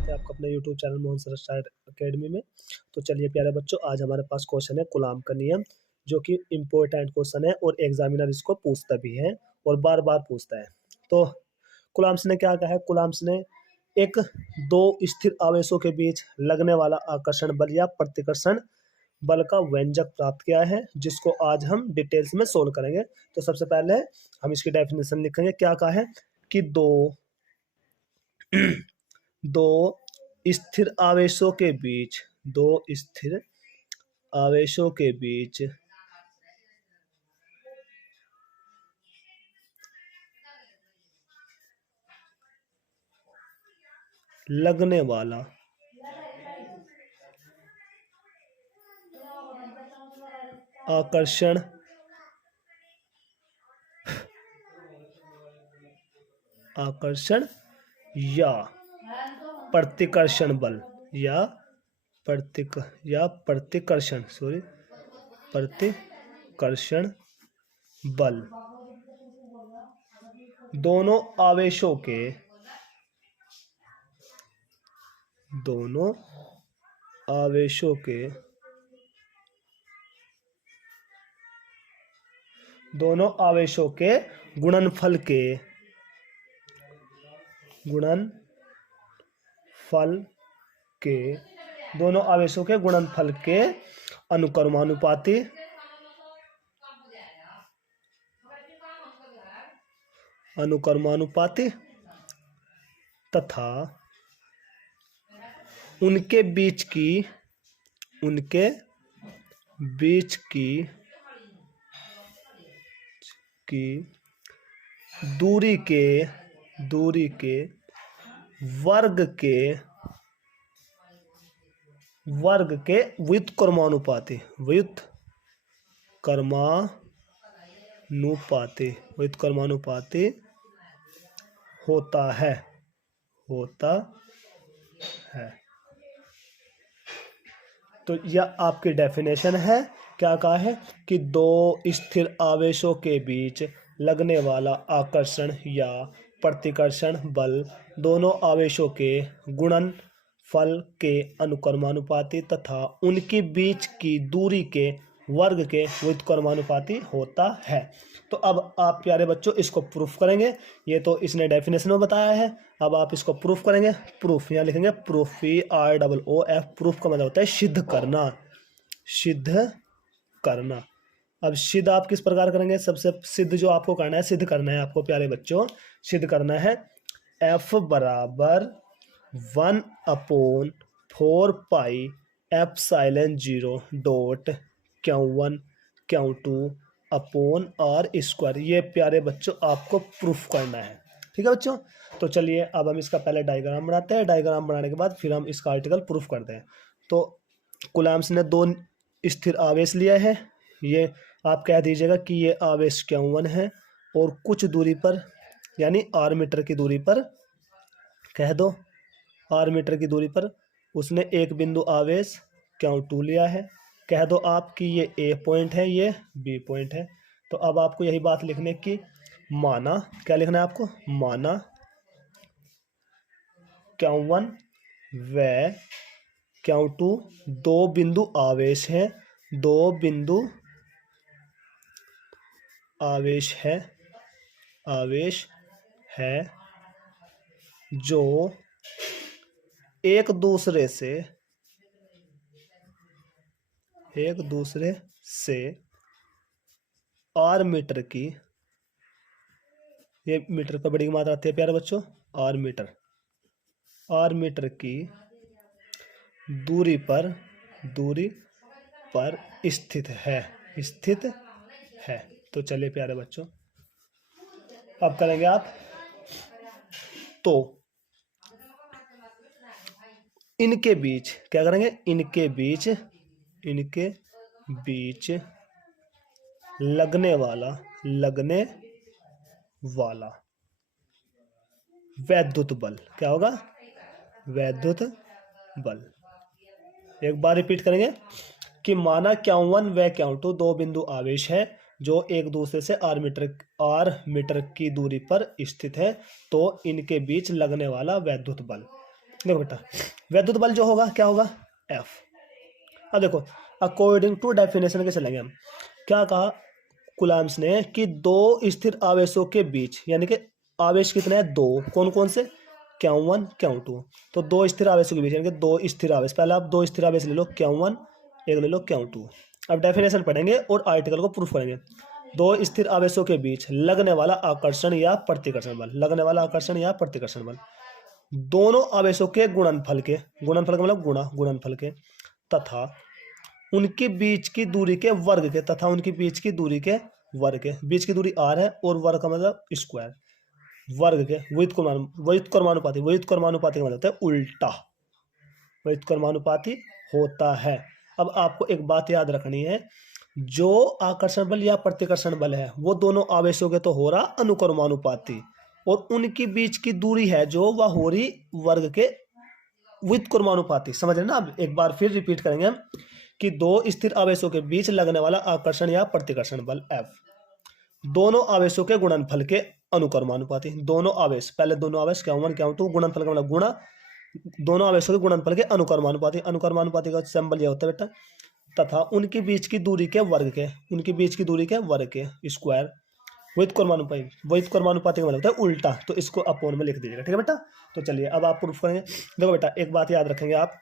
स्वागत है आपका अपने यूट्यूब चैनल मोहन सरस्टार अकेडमी में। तो चलिए प्यारे बच्चों, आज हमारे पास क्वेश्चन है कूलॉम का नियम, जो कि इम्पोर्टेंट क्वेश्चन है और एग्जामिनर इसको पूछता भी है और बार बार पूछता है। तो कूलॉम्स ने क्या कहा है? कूलॉम्स ने एक दो स्थिर आवेशों के बीच लगने वाला आकर्षण बल या प्रतिकर्षण बल का व्यंजक प्राप्त किया है, जिसको आज हम डिटेल्स में सोल्व करेंगे। तो सबसे पहले हम इसकी डेफिनेशन लिखेंगे। क्या कहा है कि दो स्थिर आवेशों के बीच लगने वाला आकर्षण या प्रतिकर्षण बल प्रतिकर्षण बल दोनों आवेशों के गुणनफल के अनुक्रमानुपाती तथा उनके बीच की दूरी के वर्ग के व्युत्क्रमानुपाती होता है। तो यह आपकी डेफिनेशन है। क्या कहा है कि दो स्थिर आवेशों के बीच लगने वाला आकर्षण या प्रतिकर्षण बल दोनों आवेशों के गुणनफल के अनुक्रमानुपाती तथा उनके बीच की दूरी के वर्ग के व्युत्क्रमानुपाती होता है। तो अब आप प्यारे बच्चों इसको प्रूफ करेंगे। ये तो इसने डेफिनेशन में बताया है, अब आप इसको प्रूफ करेंगे। प्रूफ यहाँ लिखेंगे प्रूफ, PROOF। प्रूफ का मतलब होता है सिद्ध करना। अब सिद्ध आप किस प्रकार करेंगे? सबसे सिद्ध जो आपको करना है, सिद्ध करना है आपको प्यारे बच्चों, सिद्ध करना है F बराबर 1/4 pi epsilon 0 dot Q1 Q2 upon R²। ये प्यारे बच्चों आपको प्रूफ करना है। ठीक है बच्चों, तो चलिए अब हम इसका पहले डायग्राम बनाते हैं। डायग्राम बनाने के बाद फिर हम इसका आर्टिकल प्रूफ करते हैं। तो कूलॉम्स ने दो स्थिर आवेश लिया है। ये आप कह दीजिएगा कि ये आवेश Q1 है और कुछ दूरी पर यानी R मीटर की दूरी पर कह दो, R मीटर की दूरी पर उसने एक बिंदु आवेश Q2 लिया है। कह दो आप कि ये A पॉइंट है, ये B पॉइंट है। तो अब आपको यही बात लिखने की, माना क्या लिखना है आपको? माना Q1 व Q2 दो बिंदु आवेश हैं, आवेश है जो एक दूसरे से R मीटर की, ये मीटर का बड़ी मात्रा आती है प्यारे बच्चों, R मीटर की दूरी पर स्थित है। तो चलिए प्यारे बच्चों अब करेंगे आप, तो इनके बीच क्या करेंगे? इनके बीच लगने वाला वैद्युत बल क्या होगा? वैद्युत बल। एक बार रिपीट करेंगे कि माना Q1 व Q2 दो बिंदु आवेश है जो एक दूसरे से R मीटर की दूरी पर स्थित है, तो इनके बीच लगने वाला वैद्युत बल। देखो बेटा, विद्युत बल जो होगा क्या होगा, F। अब देखो, अकॉर्डिंग टू डेफिनेशन के चलेंगे हम। क्या कहा कूलम्ब्स ने कि दो स्थिर आवेशों के बीच, यानी कि आवेश कितने हैं, दो, कौन कौन से, Q1 Q2। तो दो स्थिर आवेशों के बीच, यानी कि दो स्थिर आवेश, पहले आप दो स्थिर आवेश ले लो Q1, एक ले लो Q2। अब डेफिनेशन पढ़ेंगे और आर्टिकल को प्रूफ करेंगे। दो स्थिर आवेशों के बीच लगने वाला आकर्षण या प्रतिकर्षण बल, लगने वाला आकर्षण या प्रतिकर्षण बल दोनों आवेशों के गुणनफल के, गुणनफल का मतलब गुणा, गुणनफल के, तथा उनके बीच की दूरी के वर्ग के, तथा उनके बीच की दूरी के वर्ग के, बीच की दूरी r है और वर्ग का मतलब स्क्वायर, वर्ग के व्युत्क्रमानुपाती, व्युत्क्रमानुपाती का मतलब होता है उल्टा, व्युत्क्रमानुपाती होता है। अब आपको एक बात याद रखनी है, जो आकर्षण बल या प्रतिकर्षण बल है वो दोनों आवेशों के तो हो रहा अनुक्रमानुपाती, और उनकी बीच की दूरी है जो वह हो रही वर्ग के व्युत्क्रमानुपाती। समझ रहे ना। अब एक बार फिर रिपीट करेंगे हम कि दो स्थिर आवेशों के बीच लगने वाला आकर्षण या प्रतिकर्षण बल F दोनों आवेशों के गुणनफल के अनुक्रमानुपाती। दोनों आवेश, पहले दोनों आवेश Q1 Q2, गुणनफल का मतलब गुणा, दोनों आवेशों के गुणनफल के अनुक्रमानुपाती। अनुक्रमानुपाती का सिंबल यह होता है बेटा, तथा उनके बीच की दूरी के वर्ग के, उनकी बीच की दूरी के वर्ग के स्क्वायर, व्युत्क्रमानुपाती, व्युत्क्रमानुपाती का मतलब होता है उल्टा, तो इसको अपोन में लिख दीजिएगा, ठीक है बेटा। तो चलिए अब आप प्रूफ करेंगे। देखो बेटा, एक बात याद रखेंगे आप,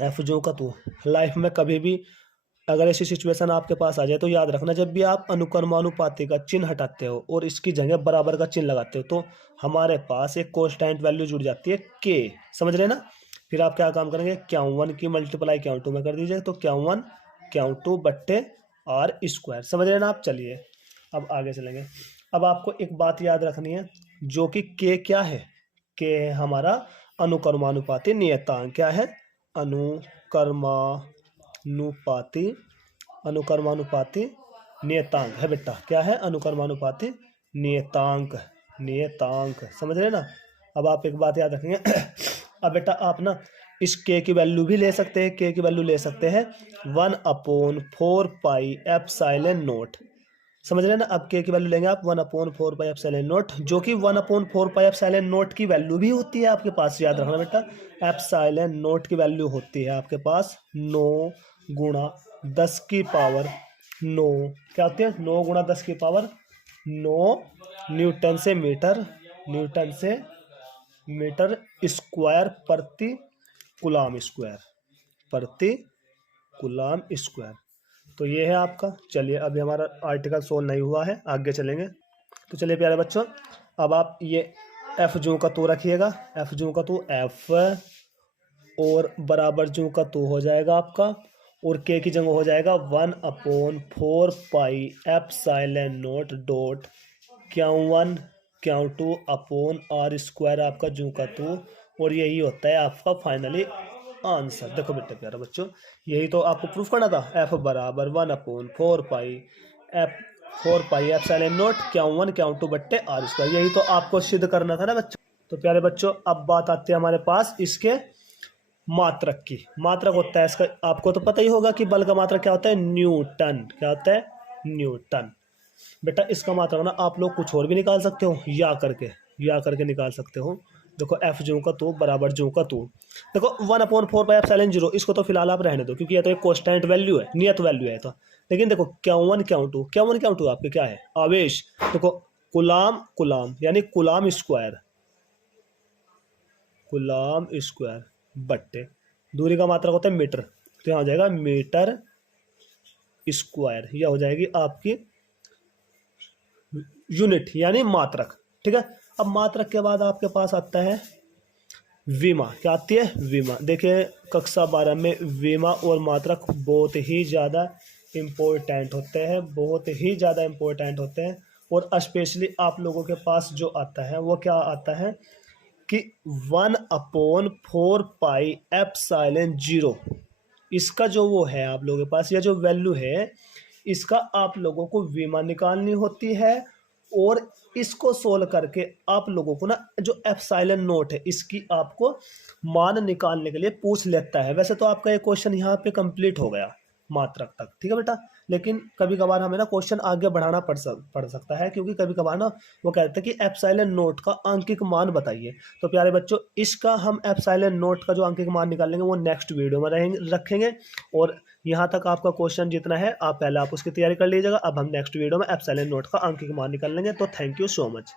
एफ जो का तो लाइफ में कभी भी अगर ऐसी सिचुएशन आपके पास आ जाए तो याद रखना, जब भी आप अनुक्रमानुपाती का चिन्ह हटाते हो और इसकी जगह बराबर का चिन्ह लगाते हो तो हमारे पास एक कांस्टेंट वैल्यू जुड़ जाती है के, समझ रहे ना। फिर आप क्या काम करेंगे, Q1 की मल्टीप्लाई Q2 में कर दीजिए, तो Q1 Q2 बट्टे आर स्क्वायर, समझ रहे ना आप। चलिए अब आगे चलेंगे। अब आपको एक बात याद रखनी है, जो कि के क्या है, के है हमारा अनुक्रमानुपाती नियतांक। क्या है, अनुक्रमानुपाती, अनुक्रमानुपाती नियतांक है बेटा। क्या है, अनुक्रमानुपाती नियतांक, नियतांक, समझ रहे ना। अब आप एक बात याद रखेंगे अब बेटा आप ना इस के की वैल्यू भी ले सकते हैं, के की वैल्यू ले सकते हैं 1/4 पाई एप्सिलॉन नॉट, समझ रहे ना। अब के की वैल्यू लेंगे आप 1/4 पाई एप्सिलॉन नॉट, जो कि 1/4 पाई एप्सिलॉन नॉट की वैल्यू भी होती है आपके पास, याद रखना बेटा। एप्सिलॉन नॉट की वैल्यू होती है आपके पास 9 गुणा 10 की पावर 9, क्या होती है, 9 गुणा 10 की पावर 9 न्यूटन से मीटर, न्यूटन से मीटर स्क्वायर प्रति कूलम स्क्वायर, प्रति कूलम स्क्वायर। तो ये है आपका। चलिए अभी हमारा आर्टिकल सोल्व नहीं हुआ है, आगे चलेंगे। तो चलिए प्यारे बच्चों, अब आप ये एफ जो का तो रखिएगा, एफ जो का तो एफ और बराबर जो का तो हो जाएगा आपका, और के की जगह हो जाएगा 1/4 pi epsilon not dot Q1 Q2 upon r square आपका जो का तो, और यही होता है आपका फाइनली आंसर। देखो बेटे प्यारा बच्चों, यही तो आपको प्रूफ करना था, एफ बराबर 1/4 pi epsilon not Q1 Q2 बट्टे आर स्क्वायर, यही तो आपको सिद्ध करना था ना बच्चों। तो प्यारे बच्चों अब बात आती है हमारे पास इसके मात्रक की। मात्रक होता है इसका, आपको तो पता ही होगा कि बल का मात्रक क्या होता है, न्यूटन। क्या होता है, न्यूटन। बेटा इसका मात्रक ना आप लोग कुछ और भी निकाल सकते हो, या करके निकाल सकते हो। देखो एफ जो का तो बराबर जो का तो, देखो 1/4 पाई एप्सिलॉन 0, इसको तो फिलहाल आप रहने दो क्योंकि ये तो एक कांस्टेंट वैल्यू है, नियत वैल्यू है। तो लेकिन देखो Q1 Q2 आपके क्या है, आवेश। देखो कूलम यानी कूलम स्क्वायर, कूलम स्क्वायर बट्टे दूरी का मात्रक होता है मीटर, तो यहाँ हो जाएगा मीटर स्क्वायर, यह हो जाएगी आपकी यूनिट यानी मात्रक, ठीक है। अब मात्रक के बाद आपके पास आता है विमा। क्या आती है, विमा। देखिए कक्षा 12 में विमा और मात्रक बहुत ही ज़्यादा इम्पोर्टेंट होते हैं, बहुत ही ज़्यादा इम्पोर्टेंट होते हैं। और स्पेशली आप लोगों के पास जो आता है वो क्या आता है कि 1/4 पाई एप्सिलॉन 0, इसका जो वो है आप लोगों के पास, यह जो वैल्यू है इसका आप लोगों को विमा निकालनी होती है। और इसको सोल्व करके आप लोगों को ना जो एप्सिलॉन नॉट है इसकी आपको मान निकालने के लिए पूछ लेता है। वैसे तो आपका ये क्वेश्चन यहाँ पे कंप्लीट हो गया, मात्रक तक। ठीक है बेटा, लेकिन कभी कभार हमें ना क्वेश्चन आगे बढ़ाना पड़ सकता है, क्योंकि कभी कभार ना वो कहते हैं कि एप्सिलॉन नोट का आंकिक मान बताइए। तो प्यारे बच्चों, इसका हम एप्सिलॉन नोट का जो आंकिक मान निकालेंगे वो नेक्स्ट वीडियो में रखेंगे। और यहाँ तक आपका क्वेश्चन जितना है आप पहले आप उसकी तैयारी कर लीजिएगा। अब हम नेक्स्ट वीडियो में एप्सिलॉन नोट का आंकिक मान निकाल लेंगे। तो थैंक यू सो मच।